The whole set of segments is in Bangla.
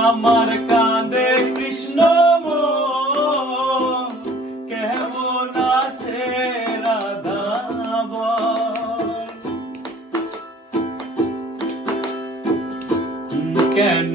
আমার কাঁদে কৃষ্ণ কেমন আছে রাধা কেন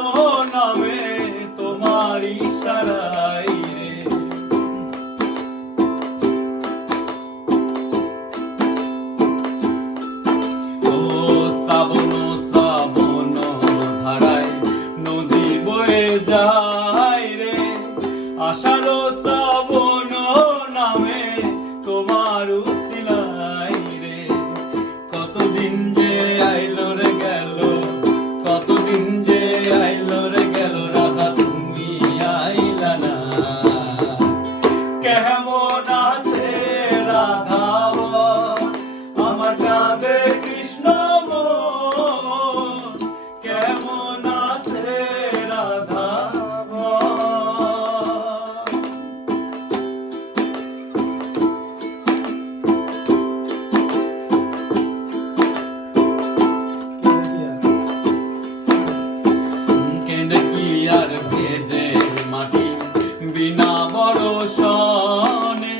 বিনা বড় সনে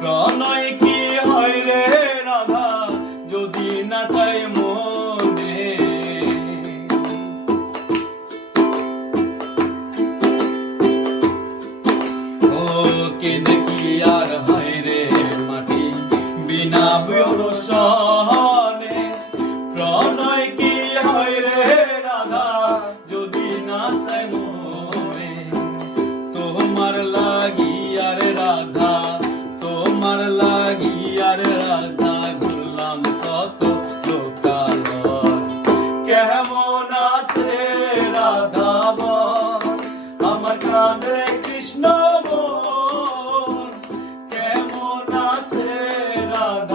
প্রণয় কি হয় রে রাধা, যদি না চাই মনে? ও কেন কি আর হয় রে মাটি, বিনা বড় সনে রাধে কৃষ্ণ কেমন আছে রাধা